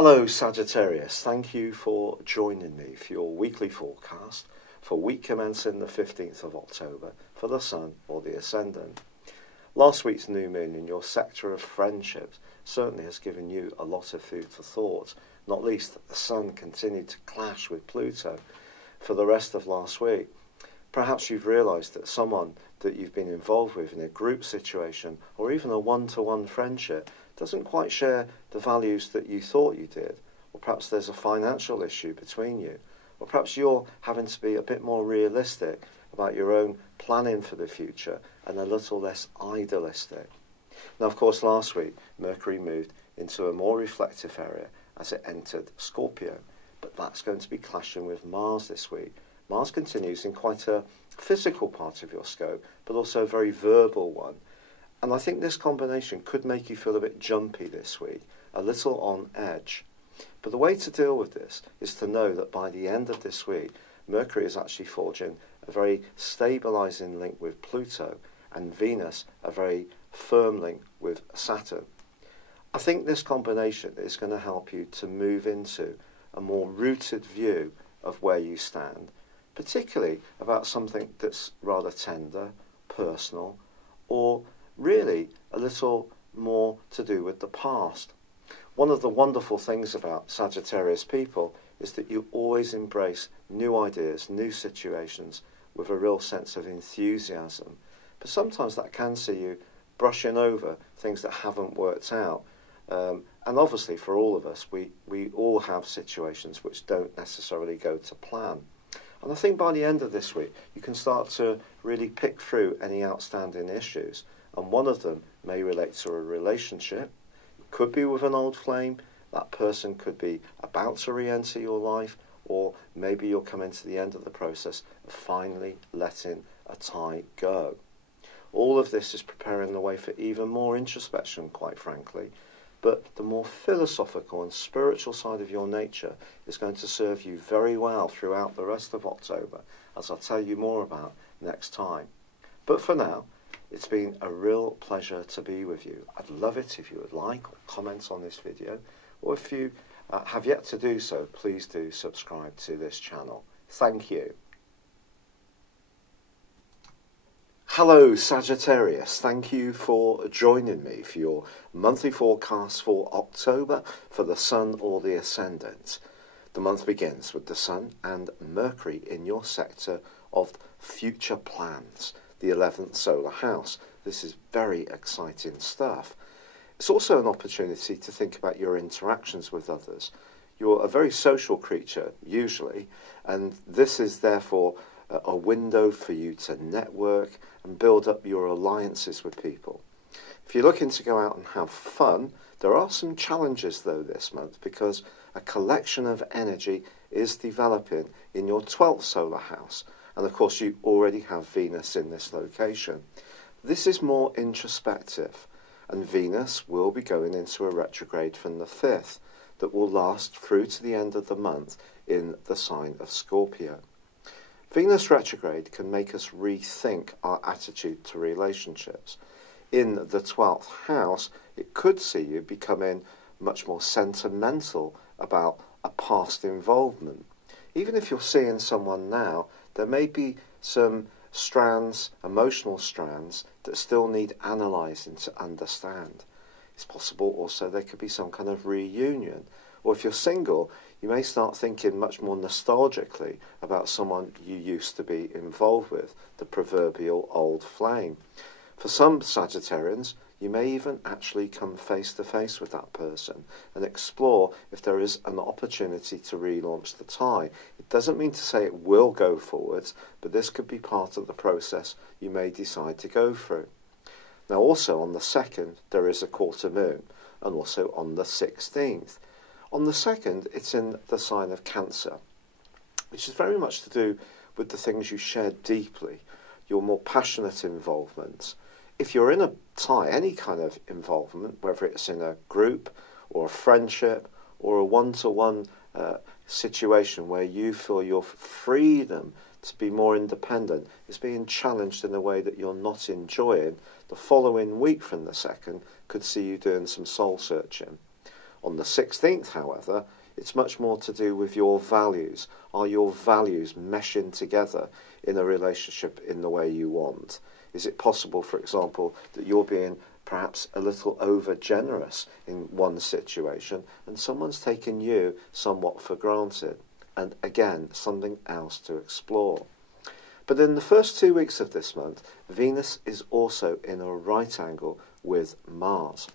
Hello Sagittarius, thank you for joining me for your weekly forecast for week commencing the 15th of October for the Sun or the Ascendant. Last week's new moon in your sector of friendships certainly has given you a lot of food for thought, not least that the Sun continued to clash with Pluto for the rest of last week. Perhaps you've realised that someone that you've been involved with in a group situation or even a one-to-one friendship doesn't quite share the values that you thought you did, or perhaps there's a financial issue between you, or perhaps you're having to be a bit more realistic about your own planning for the future and a little less idealistic. Now, of course, last week Mercury moved into a more reflective area as it entered Scorpio, but that's going to be clashing with Mars this week. Mars continues in quite a physical part of your scope, but also a very verbal one. And I think this combination could make you feel a bit jumpy this week, a little on edge. But the way to deal with this is to know that by the end of this week, Mercury is actually forging a very stabilising link with Pluto and Venus a very firm link with Saturn. I think this combination is going to help you to move into a more rooted view of where you stand, particularly about something that's rather tender, personal, or really a little more to do with the past. One of the wonderful things about Sagittarius people is that you always embrace new ideas, new situations with a real sense of enthusiasm. But sometimes that can see you brushing over things that haven't worked out. And obviously for all of us, we all have situations which don't necessarily go to plan. And I think by the end of this week, you can start to really pick through any outstanding issues. And one of them may relate to a relationship. It could be with an old flame. That person could be about to re-enter your life, or maybe you're coming to the end of the process of finally letting a tie go. All of this is preparing the way for even more introspection, quite frankly. But the more philosophical and spiritual side of your nature is going to serve you very well throughout the rest of October, as I'll tell you more about next time. But for now, it's been a real pleasure to be with you. I'd love it if you would like or comment on this video, or if you have yet to do so, please do subscribe to this channel. Thank you. Hello Sagittarius, thank you for joining me for your monthly forecast for October for the Sun or the Ascendant. The month begins with the Sun and Mercury in your sector of future plans, the 11th solar house. This is very exciting stuff. It's also an opportunity to think about your interactions with others. You're a very social creature, usually, and this is therefore a window for you to network and build up your alliances with people. If you're looking to go out and have fun, there are some challenges though this month, because a collection of energy is developing in your 12th solar house. And of course you already have Venus in this location. This is more introspective, and Venus will be going into a retrograde from the 5th that will last through to the end of the month in the sign of Scorpio. Venus retrograde can make us rethink our attitude to relationships. In the 12th house, it could see you becoming much more sentimental about a past involvement. Even if you're seeing someone now, there may be some strands, emotional strands, that still need analysing to understand. It's possible also there could be some kind of reunion. Or if you're single, you may start thinking much more nostalgically about someone you used to be involved with, the proverbial old flame. For some Sagittarians, you may even actually come face to face with that person and explore if there is an opportunity to relaunch the tie. It doesn't mean to say it will go forwards, but this could be part of the process you may decide to go through. Now also on the 2nd, there is a quarter moon, and also on the 16th. On the 2nd, it's in the sign of Cancer, which is very much to do with the things you share deeply, your more passionate involvement. If you're in a tie, any kind of involvement, whether it's in a group or a friendship or a one-to-one situation where you feel your freedom to be more independent is being challenged in a way that you're not enjoying, the following week from the 2nd could see you doing some soul searching. On the 16th, however, it's much more to do with your values. Are your values meshing together in a relationship in the way you want? Is it possible, for example, that you're being perhaps a little over generous in one situation and someone's taken you somewhat for granted? And again, something else to explore. But in the first 2 weeks of this month, Venus is also in a right angle with Mars.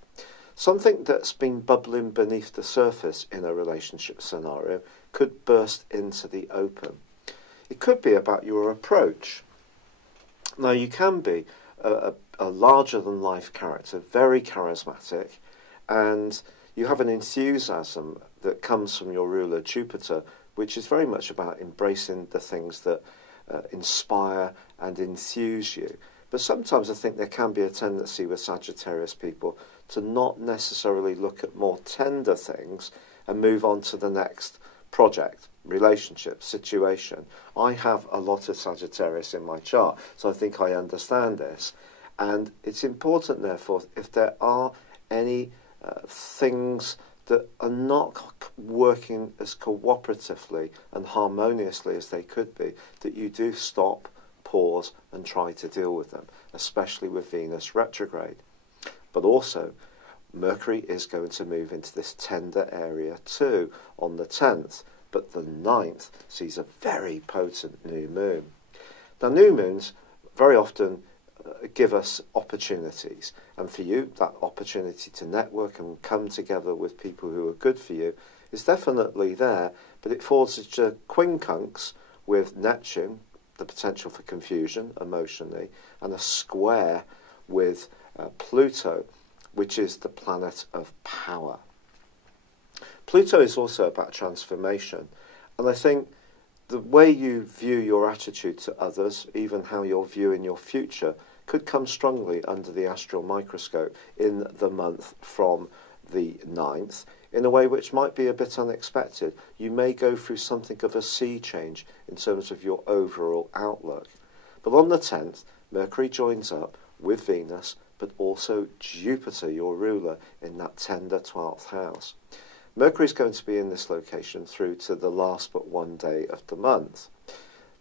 Something that's been bubbling beneath the surface in a relationship scenario could burst into the open. It could be about your approach. Now, you can be a larger-than-life character, very charismatic, and you have an enthusiasm that comes from your ruler Jupiter, which is very much about embracing the things that inspire and enthuse you. But sometimes I think there can be a tendency with Sagittarius people to not necessarily look at more tender things and move on to the next project, relationship, situation. I have a lot of Sagittarius in my chart, so I think I understand this. And it's important, therefore, if there are any things that are not working as cooperatively and harmoniously as they could be, that you do stop, pause and try to deal with them, especially with Venus retrograde. But also, Mercury is going to move into this tender area too on the 10th, but the 9th sees a very potent new moon. Now, new moons very often give us opportunities, and for you, that opportunity to network and come together with people who are good for you is definitely there, but it falls into quincunx with Neptune, the potential for confusion emotionally, and a square with Pluto, which is the planet of power. Pluto is also about transformation, and I think the way you view your attitude to others, even how you're viewing your future, could come strongly under the astral microscope in the month from the 9th, in a way which might be a bit unexpected. You may go through something of a sea change in terms of your overall outlook. But on the 10th, Mercury joins up with Venus, but also Jupiter, your ruler, in that tender 12th house. Mercury is going to be in this location through to the last but one day of the month.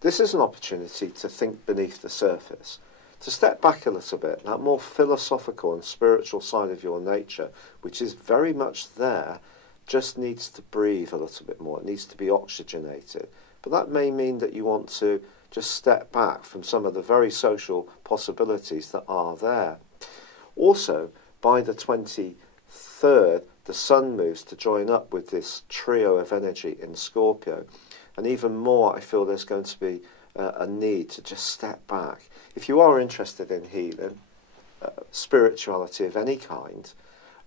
This is an opportunity to think beneath the surface, to step back a little bit. That more philosophical and spiritual side of your nature, which is very much there, just needs to breathe a little bit more. It needs to be oxygenated. But that may mean that you want to just step back from some of the very social possibilities that are there. Also, by the 23rd, the Sun moves to join up with this trio of energy in Scorpio. And even more, I feel there's going to be a need to just step back. If you are interested in healing, spirituality of any kind,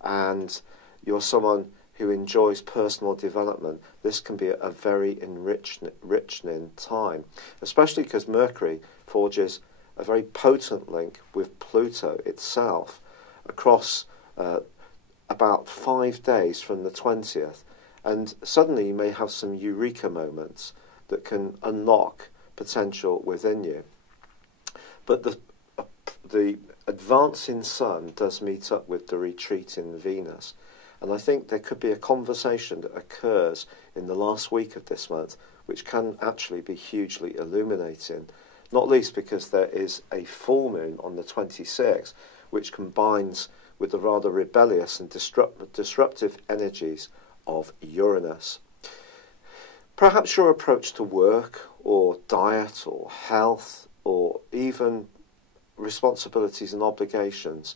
and you're someone who enjoys personal development, this can be a very enriching time, especially because Mercury forges a very potent link with Pluto itself across about 5 days from the 20th, and suddenly you may have some eureka moments that can unlock potential within you. But the advancing Sun does meet up with the retreating Venus, and I think there could be a conversation that occurs in the last week of this month which can actually be hugely illuminating, not least because there is a full moon on the 26th which combines with the rather rebellious and disruptive energies of Uranus. Perhaps your approach to work or diet or health or even responsibilities and obligations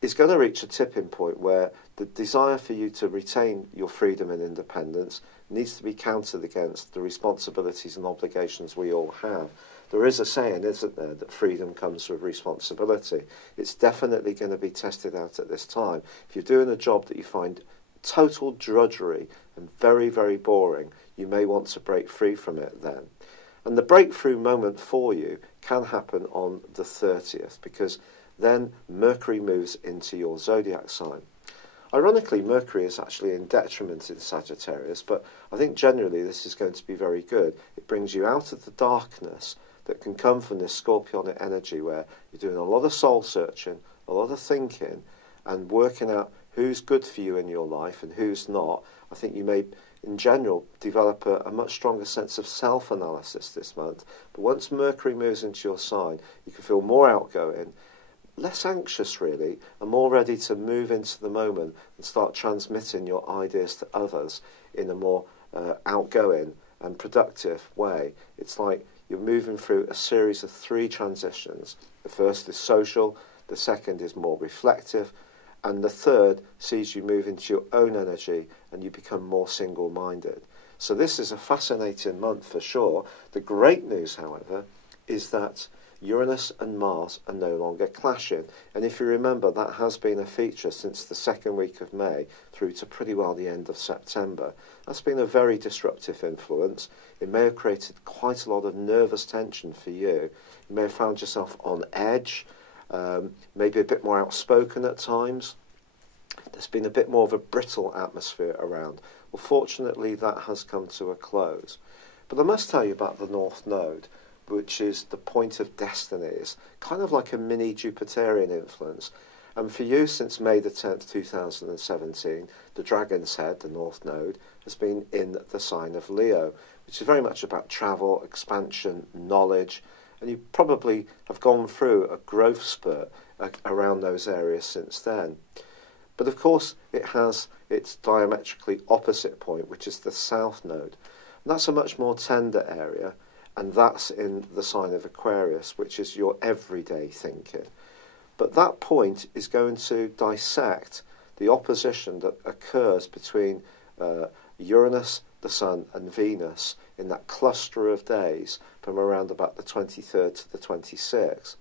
is going to reach a tipping point where the desire for you to retain your freedom and independence needs to be countered against the responsibilities and obligations we all have. There is a saying, isn't there, that freedom comes with responsibility. It's definitely going to be tested out at this time. If you're doing a job that you find total drudgery and very, very boring, you may want to break free from it then. And the breakthrough moment for you can happen on the 30th, because then Mercury moves into your zodiac sign. Ironically, Mercury is actually in detriment in Sagittarius, but I think generally this is going to be very good. It brings you out of the darkness that can come from this scorpionic energy where you're doing a lot of soul searching, a lot of thinking, and working out who's good for you in your life and who's not, I think you may, in general, develop a much stronger sense of self-analysis this month. But once Mercury moves into your sign, you can feel more outgoing, less anxious really, and more ready to move into the moment and start transmitting your ideas to others in a more outgoing and productive way. It's like you're moving through a series of 3 transitions. The first is social, the second is more reflective, and the third sees you move into your own energy and you become more single-minded. So this is a fascinating month for sure. The great news, however, is that Uranus and Mars are no longer clashing. And if you remember, that has been a feature since the second week of May through to pretty well the end of September. That's been a very disruptive influence. It may have created quite a lot of nervous tension for you. You may have found yourself on edge, maybe a bit more outspoken at times. There's been a bit more of a brittle atmosphere around. Well, fortunately, that has come to a close. But I must tell you about the North Node, which is the point of destiny. It's kind of like a mini Jupiterian influence. And for you, since May the 10th, 2017, the Dragon's Head, the North Node, has been in the sign of Leo, which is very much about travel, expansion, knowledge, and you probably have gone through a growth spurt around those areas since then. But of course, it has its diametrically opposite point, which is the South Node. And that's a much more tender area, and that's in the sign of Aquarius, which is your everyday thinking. But that point is going to dissect the opposition that occurs between Uranus, the Sun, and Venus in that cluster of days from around about the 23rd to the 26th.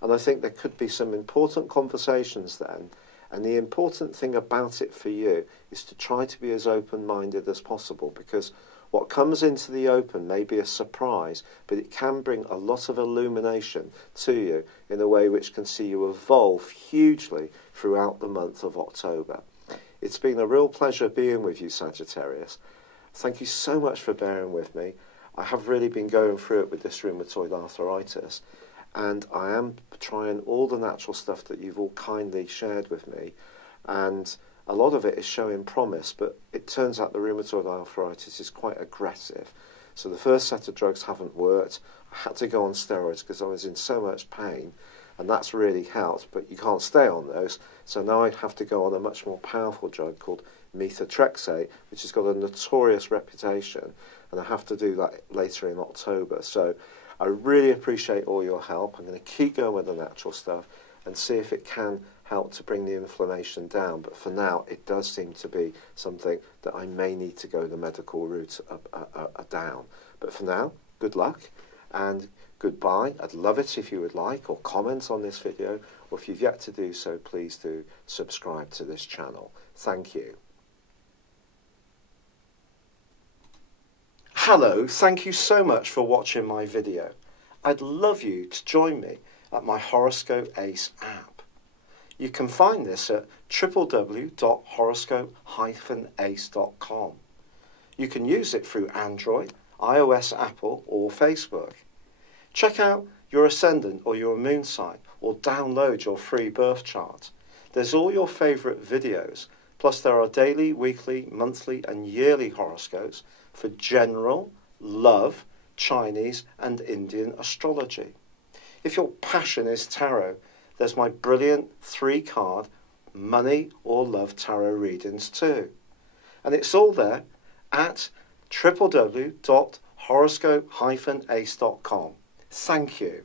And I think there could be some important conversations then. And the important thing about it for you is to try to be as open-minded as possible, because what comes into the open may be a surprise, but it can bring a lot of illumination to you in a way which can see you evolve hugely throughout the month of October. It's been a real pleasure being with you, Sagittarius. Thank you so much for bearing with me. I have really been going through it with this rheumatoid arthritis, and I am trying all the natural stuff that you've all kindly shared with me, and a lot of it is showing promise, but it turns out the rheumatoid arthritis is quite aggressive. So the first set of drugs haven't worked. I had to go on steroids because I was in so much pain, and that's really helped, but you can't stay on those. So now I have to go on a much more powerful drug called methotrexate, which has got a notorious reputation, and I have to do that later in October. So I really appreciate all your help. I'm going to keep going with the natural stuff and see if it can help to bring the inflammation down. But for now, it does seem to be something that I may need to go the medical route down. But for now, good luck and goodbye. I'd love it if you would like or comment on this video, or if you've yet to do so, please do subscribe to this channel. Thank you. Hello, thank you so much for watching my video. I'd love you to join me at my Horoscope Ace app. You can find this at www.horoscope-ace.com. You can use it through Android, iOS, Apple or Facebook. Check out your ascendant or your moon sign, or download your free birth chart. There's all your favourite videos, plus there are daily, weekly, monthly and yearly horoscopes for general, love, Chinese and Indian astrology. If your passion is tarot, there's my brilliant 3-card money or love tarot readings too. And it's all there at www.horoscope-ace.com. Thank you.